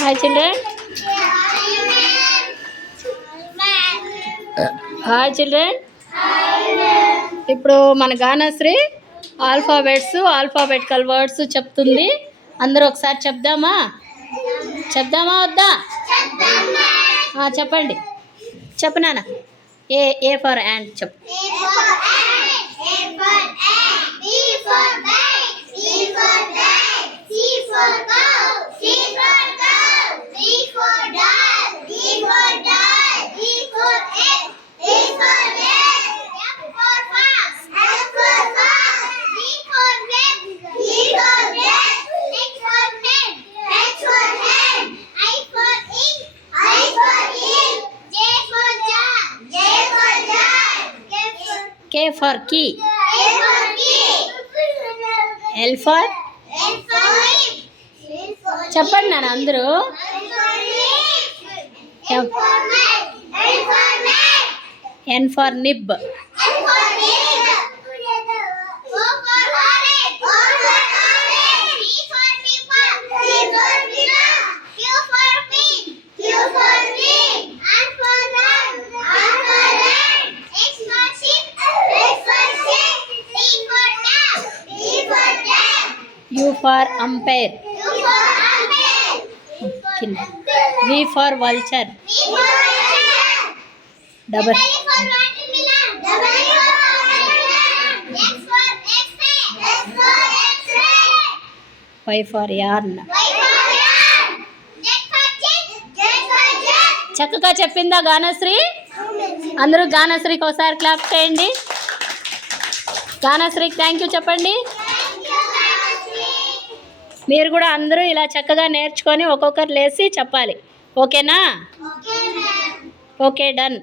Hi children. Hi children. ఇప్పుడు మన గానశ్రీ ఆల్ఫాబెటికల్ వర్డ్స్ చెప్తుంది. అందరూ ఒకసారి చెప్దామా వద్దా? చెప్పండి. చెప్పు నాన్న. ఏ ఫర్ యాంట్ చెప్పు. K for key. L for చెప్పండి నాన్న అందరూ. N for nib. U for umpire. V for vulture. Double. Y for yarn. చక్కగా చెప్పిందా గానశ్రీ? అందరూ గానశ్రీకి ఒకసారి క్లాప్ చేయండి. గానశ్రీకి థ్యాంక్ యూ చెప్పండి. మీరు కూడా అందరూ ఇలా చక్కగా నేర్చుకొని ఒక్కొక్కరు లేచి చెప్పాలి. ఓకేనా? Okay, done.